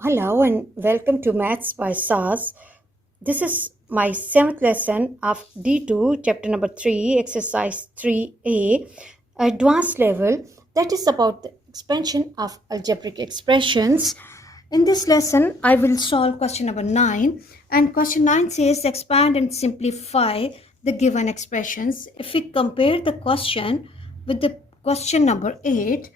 Hello and welcome to Maths by SAS. This is my 7th lesson of D2, chapter number 3, exercise 3A, advanced level, that is about the expansion of algebraic expressions. In this lesson, I will solve question number 9, and question 9 says expand and simplify the given expressions. If we compare the question with the question number 8,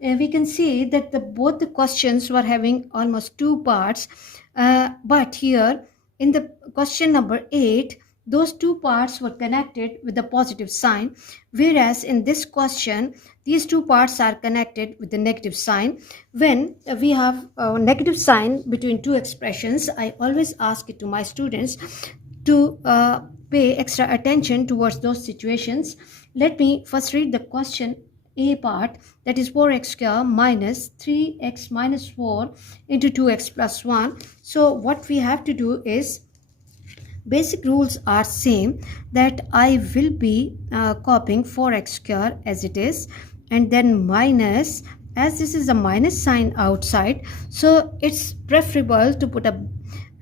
we can see that both the questions were having almost two parts, but here in the question number 8, those two parts were connected with a positive sign, whereas in this question these two parts are connected with the negative sign. When we have a negative sign between two expressions, I always ask it to my students to pay extra attention towards those situations. Let me first read the question A part, that is 4x square minus 3x minus 4 into 2x plus 1. So what we have to do is, basic rules are same, that I will be copying 4x square as it is, and then minus, as this is a minus sign outside, so it's preferable to put a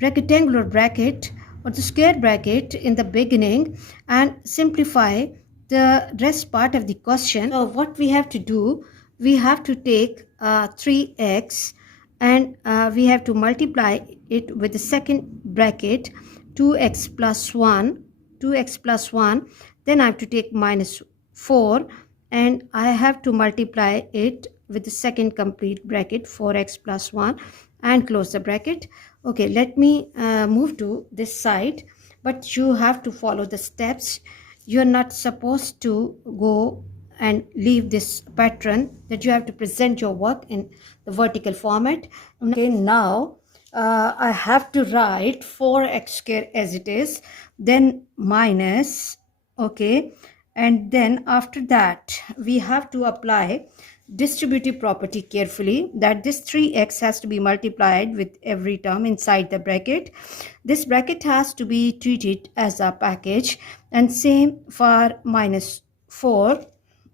rectangular bracket or the square bracket in the beginning and simplify the rest part of the question. So what we have to do, we have to take 3x and we have to multiply it with the second bracket 2x plus 1, then I have to take minus 4 and I have to multiply it with the second complete bracket 4x plus 1 and close the bracket. Okay, let me move to this side, but you have to follow the steps. You're not supposed to go and leave this pattern, that you have to present your work in the vertical format. Okay, now I have to write 4x square as it is, then minus, okay, and then after that we have to apply distributive property carefully, that this 3x has to be multiplied with every term inside the bracket. This bracket has to be treated as a package, and same for minus 4,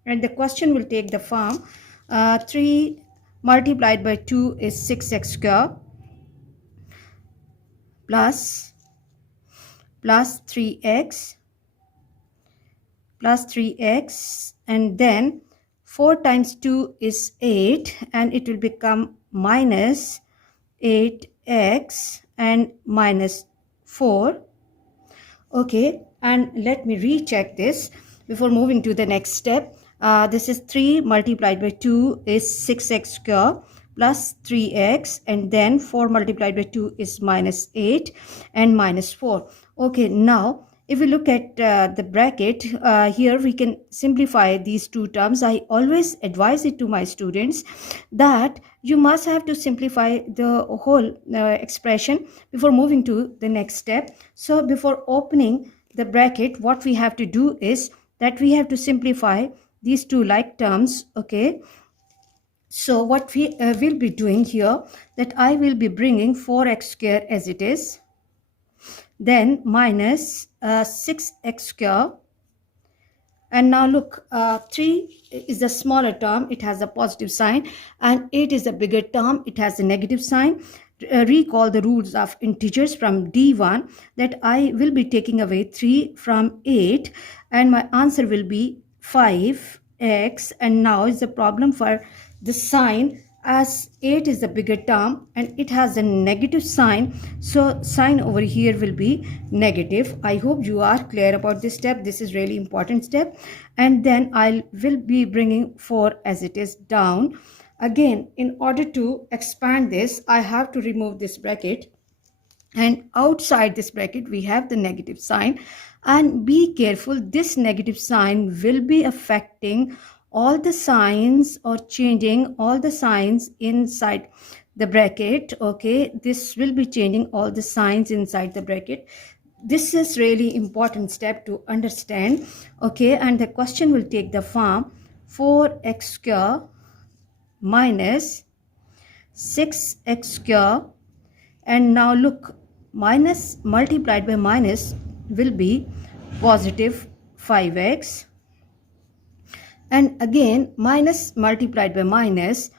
and the question will take the form 3 multiplied by 2 is 6x square plus 3x and then 4 times 2 is 8, and it will become minus 8x and minus 4. Okay, and let me recheck this before moving to the next step. This is 3 multiplied by 2 is 6x square plus 3x, and then 4 multiplied by 2 is minus 8 and minus 4. Okay, now if we look at the bracket, here we can simplify these two terms. I always advise it to my students that you must have to simplify the whole expression before moving to the next step. So before opening the bracket, what we have to do is that we have to simplify these two like terms. Okay, so what we will be doing here, that I will be bringing 4x square as it is, then minus 6x square, and now look, 3 is the smaller term, it has a positive sign, and 8 is the bigger term, it has a negative sign. Recall the rules of integers from D1, that I will be taking away 3 from 8 and my answer will be 5x. And now is the problem for the sign, as 8 is the bigger term and it has a negative sign, so sign over here will be negative. I hope you are clear about this step. This is really important step. And then I will be bringing 4 as it is down. Again, in order to expand this, I have to remove this bracket, and outside this bracket we have the negative sign, and be careful, this negative sign will be affecting all the signs or changing all the signs inside the bracket. Okay, this will be changing all the signs inside the bracket. This is really important step to understand. Okay, and the question will take the form 4x square minus 6x square, and now look, minus multiplied by minus will be positive 5x, and again minus multiplied by minus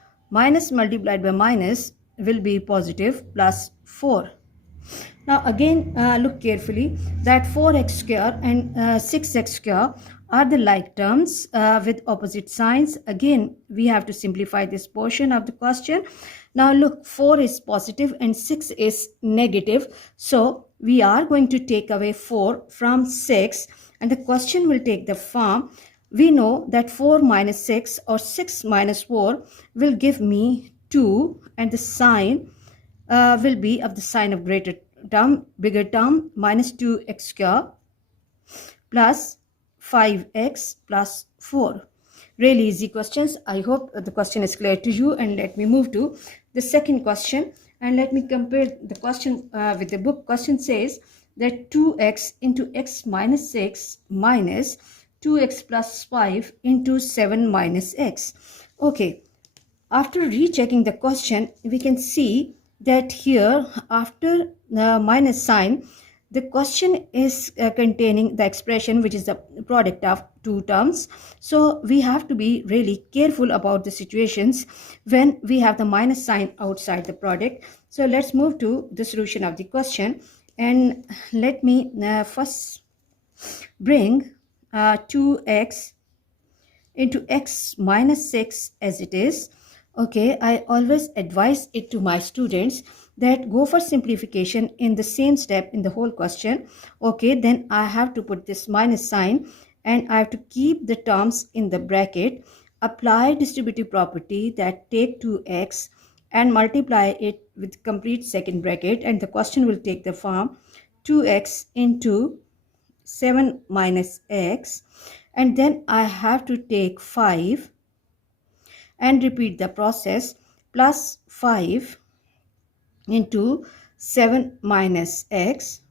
will be positive plus 4. Now again look carefully that 4x square and 6x square are the like terms with opposite signs. Again we have to simplify this portion of the question. Now look, 4 is positive and 6 is negative. So we are going to take away 4 from 6 and the question will take the form. We know that 4 minus 6 or 6 minus 4 will give me 2 and the sign will be of the sign of greater term, bigger term, minus 2x square plus 5x plus 4. Really easy questions. I hope the question is clear to you, and let me move to the second question and let me compare the question with the book. Question says that 2x into x minus 6 minus 2x plus 5 into 7 minus x. Okay, after rechecking the question, we can see that here after the minus sign, the question is containing the expression which is the product of two terms. So we have to be really careful about the situations when we have the minus sign outside the product. So let's move to the solution of the question, and let me first bring 2x into x minus 6 as it is. Okay, I always advise it to my students that go for simplification in the same step in the whole question. Okay, then I have to put this minus sign and I have to keep the terms in the bracket, apply distributive property that take 2x and multiply it with complete second bracket, and the question will take the form 2x into 7 minus x, and then I have to take 5 and repeat the process, plus 5 into 7 minus x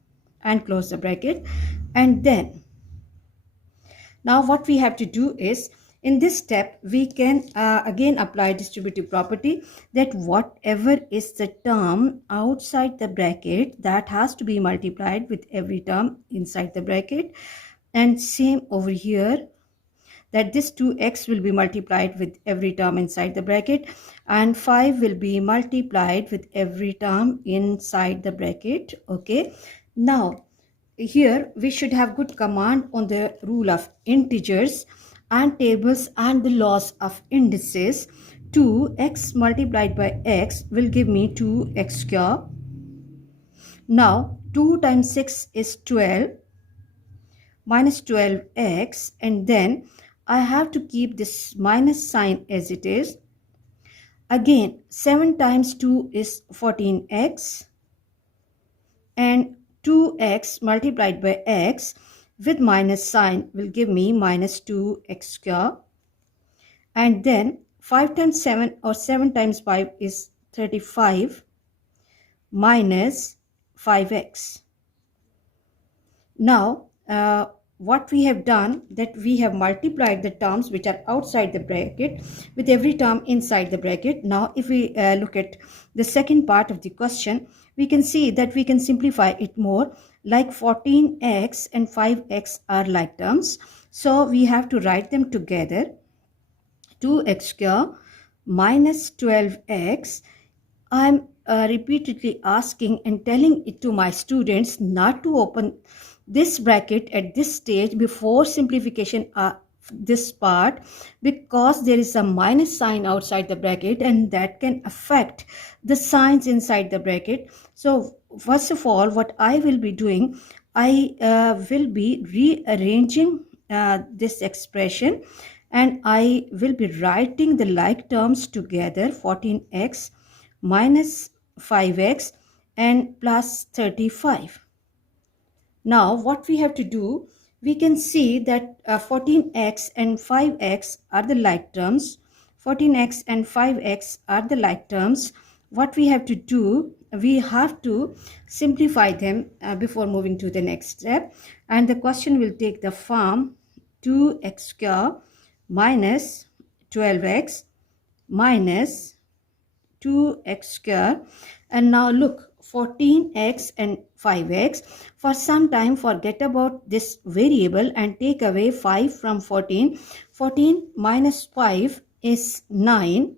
and close the bracket. And then now what we have to do is, in this step we can again apply distributive property that whatever is the term outside the bracket, that has to be multiplied with every term inside the bracket, and same over here, that this 2x will be multiplied with every term inside the bracket and 5 will be multiplied with every term inside the bracket. Okay, now here we should have good command on the rule of integers and tables and the laws of indices. 2x multiplied by x will give me 2x square. Now 2 times 6 is 12 minus 12x, and then I have to keep this minus sign as it is. Again 7 times 2 is 14x, and 2x multiplied by x with minus sign will give me minus 2x square, and then 5 times 7 or 7 times 5 is 35 minus 5x. Now what we have done, that we have multiplied the terms which are outside the bracket with every term inside the bracket. Now if we look at the second part of the question, we can see that we can simplify it more, like 14x and 5x are like terms, so we have to write them together. 2x square minus 12x. I'm repeatedly asking and telling it to my students not to open this bracket at this stage before simplification this part, because there is a minus sign outside the bracket and that can affect the signs inside the bracket. So first of all, what I will be doing, I will be rearranging this expression, and I will be writing the like terms together, 14x minus 5x and plus 35. Now what we have to do, we can see that 14x and 5x are the like terms. 14x and 5x are the like terms. What we have to do, we have to simplify them before moving to the next step, and the question will take the form 2x square minus 12x minus 2x square. And now look, 14x and 5x, for some time forget about this variable and take away 5 from 14. 14 minus 5 is 9,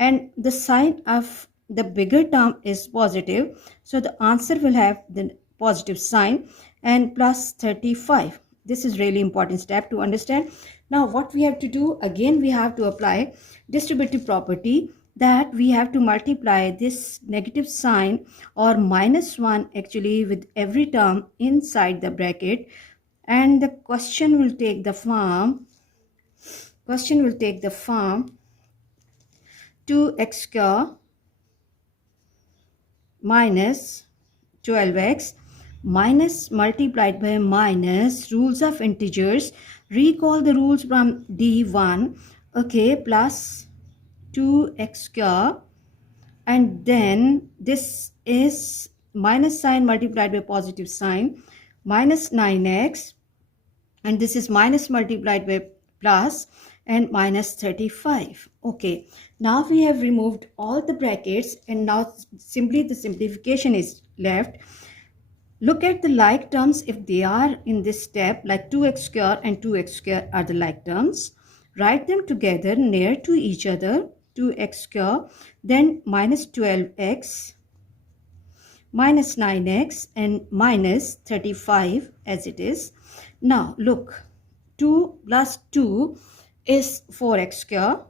and the sign of the bigger term is positive, so the answer will have the positive sign and plus 35. This is really important step to understand. Now what we have to do, again we have to apply distributive property, that we have to multiply this negative sign or minus 1 actually with every term inside the bracket, and the question will take the form 2x square minus 12x minus multiplied by minus rules of integers. Recall the rules from D1, okay, plus 2x square, and then this is minus sign multiplied by positive sign minus 9x, and this is minus multiplied by plus and minus 35. Okay, now we have removed all the brackets and now simply the simplification is left. Look at the like terms if they are in this step, like 2x square and 2x square are the like terms. Write them together near to each other, 2x square, then minus 12x, minus 9x and minus 35 as it is. Now look, 2 plus 2 is 4x square,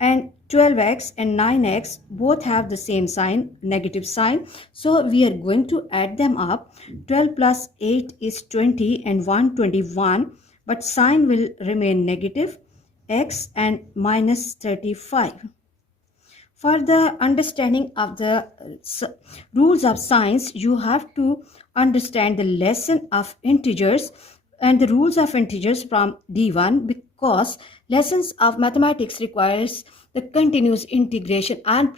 and 12x and 9x both have the same sign, negative sign, so we are going to add them up. 12 plus 8 is 20 and 121, but sign will remain negative, x and minus 35. For the understanding of the rules of science, you have to understand the lesson of integers and the rules of integers from D1, because lessons of mathematics requires the continuous integration and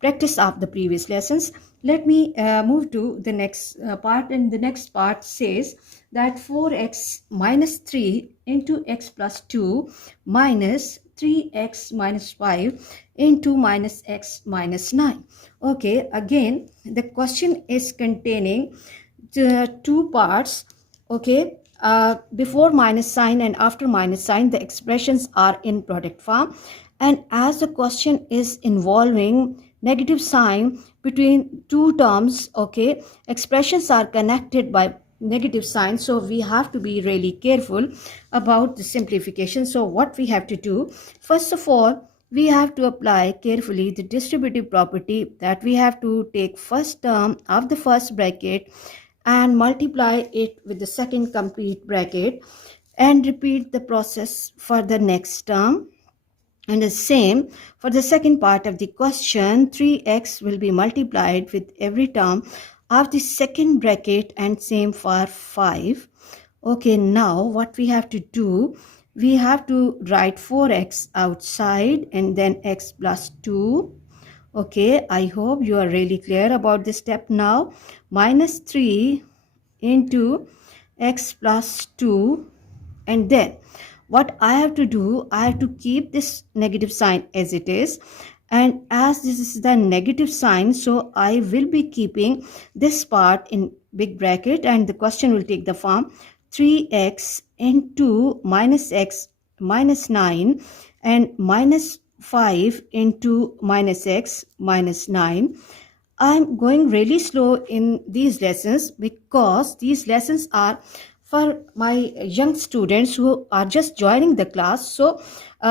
practice of the previous lessons. Let me move to the next part, and the next part says that 4x minus 3 into x plus 2 minus 3x minus 5 into minus x minus 9. Okay, again the question is containing the two parts. Okay, before minus sign and after minus sign the expressions are in product form, and as the question is involving negative sign between two terms, okay, expressions are connected by negative sign, so we have to be really careful about the simplification. So what we have to do, first of all, we have to apply carefully the distributive property, that we have to take first term of the first bracket and multiply it with the second complete bracket and repeat the process for the next term. And the same for the second part of the question, 3x will be multiplied with every term of the second bracket, and same for 5. Okay, now what we have to do, we have to write 4x outside and then x plus 2. Okay, I hope you are really clear about this step now. Minus 3 into x plus 2, and then what I have to do, I have to keep this negative sign as it is, and as this is the negative sign, so I will be keeping this part in big bracket, and the question will take the form 3x into minus x minus 9 and minus 5 into minus x minus 9. I'm going really slow in these lessons because these lessons are for my young students who are just joining the class. So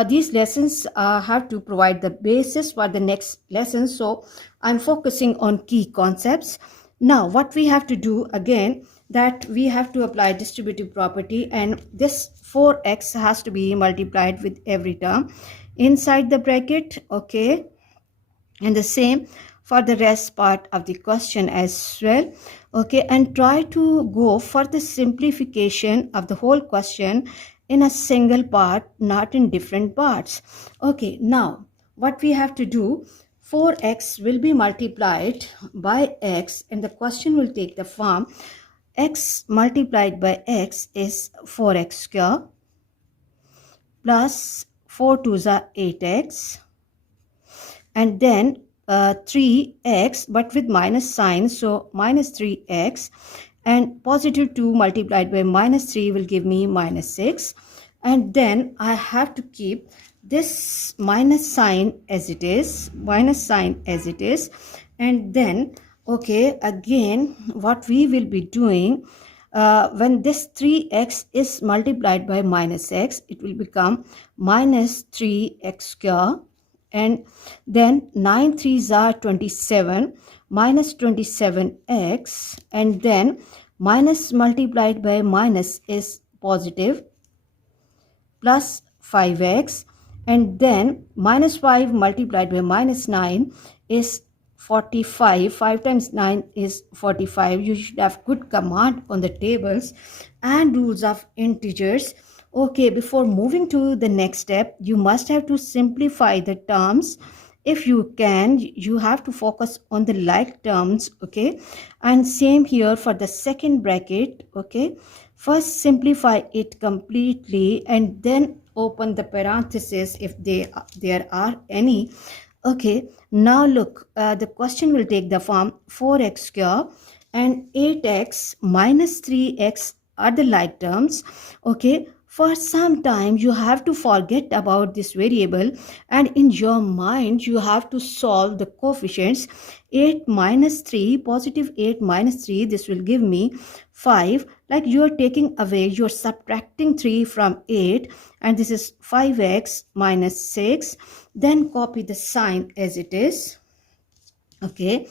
these lessons have to provide the basis for the next lesson. So I'm focusing on key concepts. Now what we have to do again, that we have to apply distributive property, and this 4x has to be multiplied with every term inside the bracket. Okay, and the same for the rest part of the question as well. Okay, and try to go for the simplification of the whole question in a single part, not in different parts. Okay, now what we have to do, 4x will be multiplied by x, and the question will take the form x multiplied by x is 4x square plus 4 2s are 8x, and then 3x but with minus sign, so minus 3x, and positive 2 multiplied by minus 3 will give me minus 6. and then I have to keep this minus sign as it is, and then okay, again what we will be doing, when this 3x is multiplied by minus x, it will become minus 3x square, and then 9 threes are 27, minus 27x, and then minus multiplied by minus is positive, plus 5x, and then minus 5 multiplied by minus 9 is 45. 5 times 9 is 45. You should have good command on the tables and rules of integers. Okay, before moving to the next step, you must have to simplify the terms. If you can, you have to focus on the like terms, okay? And same here for the second bracket, okay? First simplify it completely and then open the parentheses if there are any. Okay, now look, the question will take the form 4x square and 8x minus 3x are the like terms. Okay, for some time you have to forget about this variable, and in your mind you have to solve the coefficients. 8 minus 3, positive 8 minus 3, this will give me 5. Like you are taking away, you are subtracting 3 from 8, and this is 5x minus 6. Then copy the sign as it is. Okay,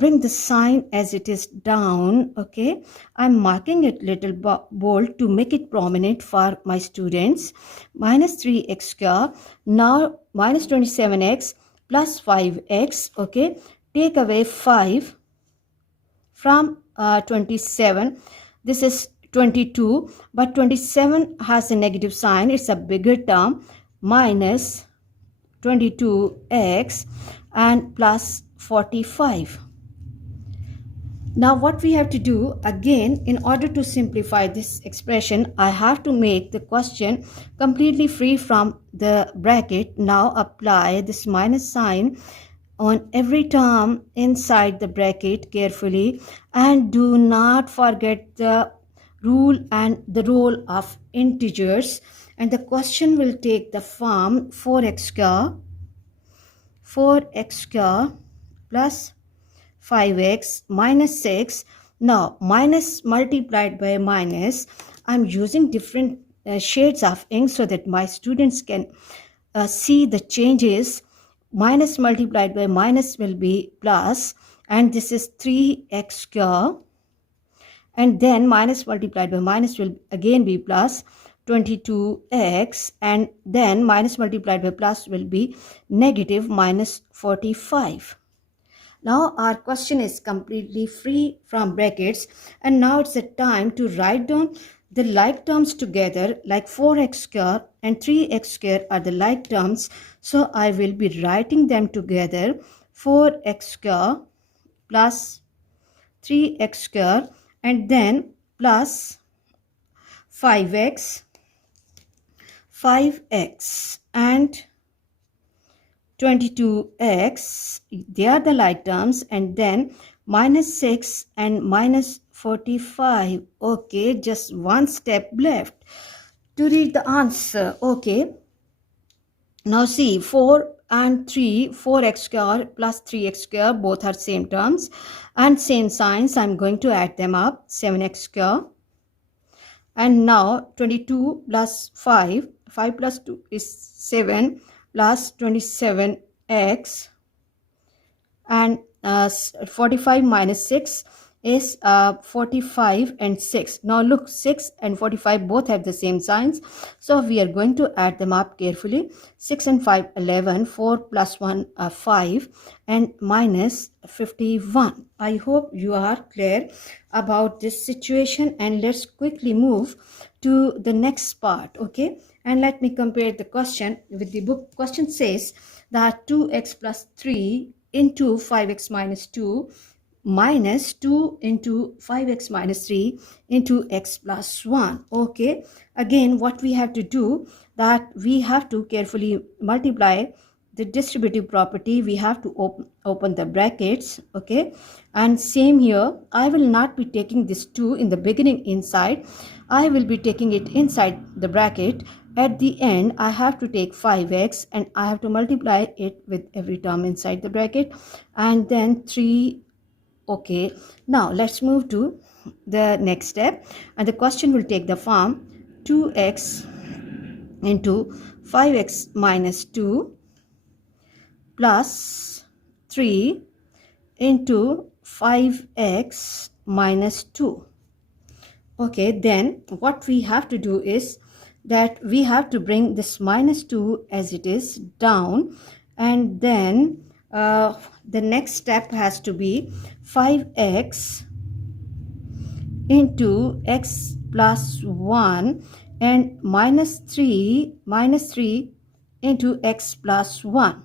bring the sign as it is down. Okay, I'm marking it little bold to make it prominent for my students. Minus 3x square, now minus 27x plus 5x. Okay, take away 5 from 27. This is 22, but 27 has a negative sign, it's a bigger term, minus 22x and plus 45. Now what we have to do again, in order to simplify this expression, I have to make the question completely free from the bracket. Now apply this minus sign on every term inside the bracket carefully, and do not forget the rule and the role of integers. And the question will take the form 4x square plus 5x minus 6. Now minus multiplied by minus, I'm using different shades of ink so that my students can see the changes. Minus multiplied by minus will be plus, and this is 3x square, and then minus multiplied by minus will again be plus 22x, and then minus multiplied by plus will be negative minus 45. Now our question is completely free from brackets, and now it's the time to write down the like terms together. Like 4x square and 3x square are the like terms, so I will be writing them together. 4x square plus 3x square, and then plus 5x and 22x, they are the like terms, and then minus 6 and minus 45. Okay, just one step left to read the answer. Okay, now see, 4 and 3, 4x square plus 3x square, both are same terms and same signs. I'm going to add them up, 7x square. And now 22 plus 5 plus 2 is 7, plus 27x, and 45 minus 6 is 45 and 6. Now look, 6 and 45 both have the same signs, so we are going to add them up carefully. 6 and 5 11, 4 plus 1 5, and minus 51. I hope you are clear about this situation, and let's quickly move to the next part. Okay, and let me compare the question with the book. Question says that 2x plus 3 into 5x minus 2 minus 2 into 5x minus 3 into x plus 1. Okay, again what we have to do, that we have to carefully multiply the distributive property, we have to open the brackets, okay? And same here, I will not be taking this 2 in the beginning inside. I will be taking it inside the bracket. At the end, I have to take 5x and I have to multiply it with every term inside the bracket, and then 3. Okay, now let's move to the next step, and the question will take the form 2x into 5x minus 2 plus 3 into 5x minus 2. Okay, then what we have to do is that we have to bring this minus 2 as it is down, and then the next step has to be 5x into x plus 1 and minus 3 into x plus 1.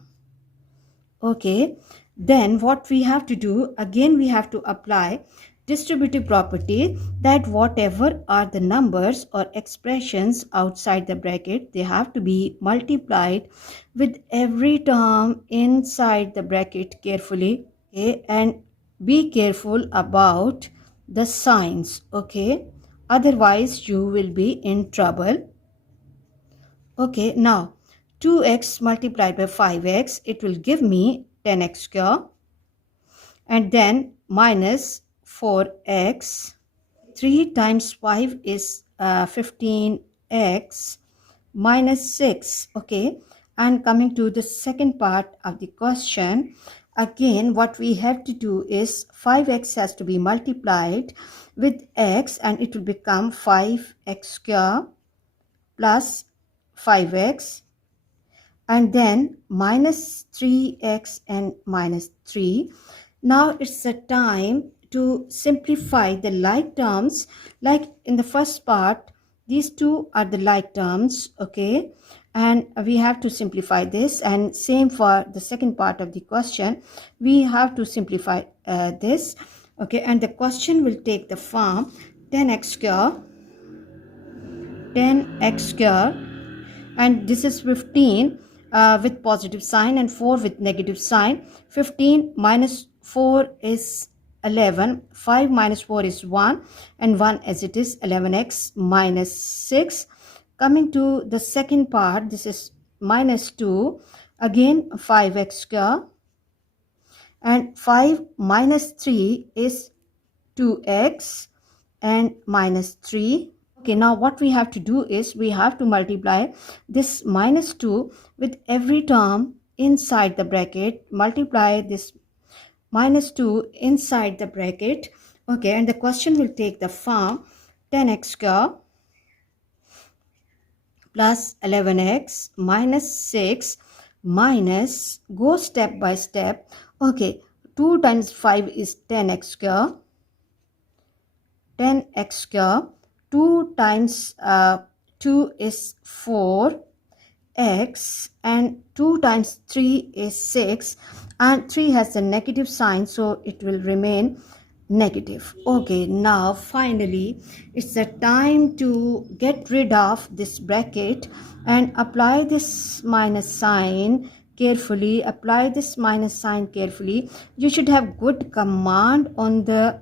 Okay, then what we have to do, again we have to apply distributive property, that whatever are the numbers or expressions outside the bracket, they have to be multiplied with every term inside the bracket carefully. Okay, and be careful about the signs, okay? Otherwise you will be in trouble. Okay, now 2x multiplied by 5x, it will give me 10x square, and then minus 4x. 3 times 5 is 15x minus 6. Okay, and coming to the second part of the question, again what we have to do is 5x has to be multiplied with x, and it will become 5x square plus 5x, and then minus 3x and minus 3. Now it's the time to simplify the like terms. Like in the first part, these two are the like terms, okay? And we have to simplify this, and same for the second part of the question. We have to simplify this, okay? And the question will take the form 10x square, and this is 15 with positive sign and 4 with negative sign. 15 minus 4 is 11, 5 minus 4 is 1, and 1 as it is 11x minus 6. Coming to the second part, this is minus 2, again 5x square, and 5 minus 3 is 2x and minus 3. Okay, now what we have to do is we have to multiply this minus 2 with every term inside the bracket. Multiply this minus 2 inside the bracket. Okay, and the question will take the form 10x square plus 11x minus 6 minus, go step by step. Okay, 2 times 5 is 10x square. 10x square. 2 times 2 is 4x, and 2 times 3 is 6, and 3 has a negative sign, so it will remain negative. Okay, now finally it's the time to get rid of this bracket and apply this minus sign carefully. Apply this minus sign carefully. You should have good command on the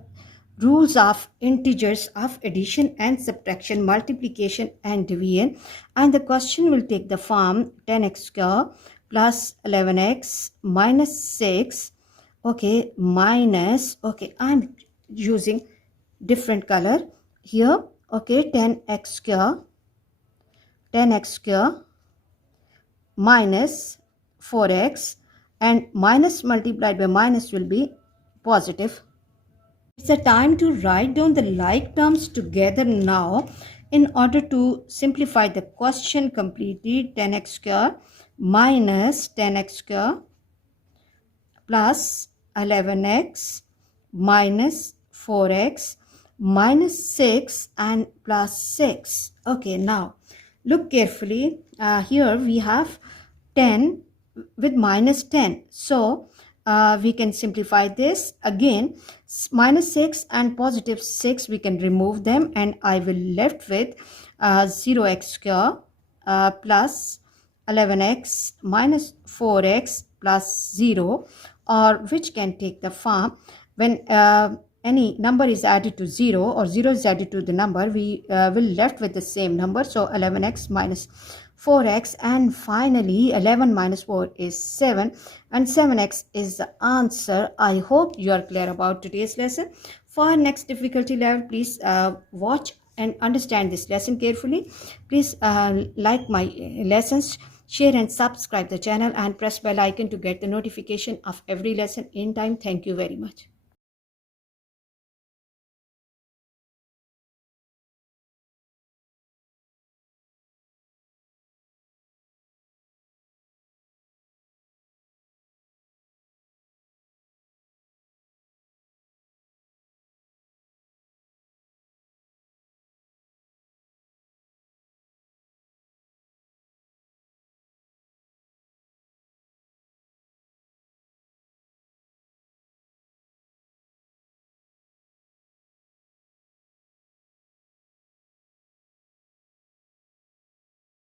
rules of integers of addition and subtraction, multiplication and division, and the question will take the form 10x square plus 11x minus 6. Okay, minus, okay, I'm using different color here. Okay, 10x square minus 4x, and minus multiplied by minus will be positive. It's the time to write down the like terms together now in order to simplify the question completely. 10x square minus 10x square plus 11x minus 4x minus 6 and plus 6. Okay, now look carefully. Here we have 10 with minus 10. So we can simplify this. Again, minus 6 and positive 6, we can remove them, and I will left with 0x square plus 11x minus 4x plus 0, or which can take the form when any number is added to 0 or 0 is added to the number, we will left with the same number. So 11x minus 4x, and finally 11 minus 4 is 7, and 7x is the answer. I hope you are clear about today's lesson. For next difficulty level, please watch and understand this lesson carefully. Please like my lessons, share and subscribe the channel, and press bell icon to get the notification of every lesson in time. Thank you very much.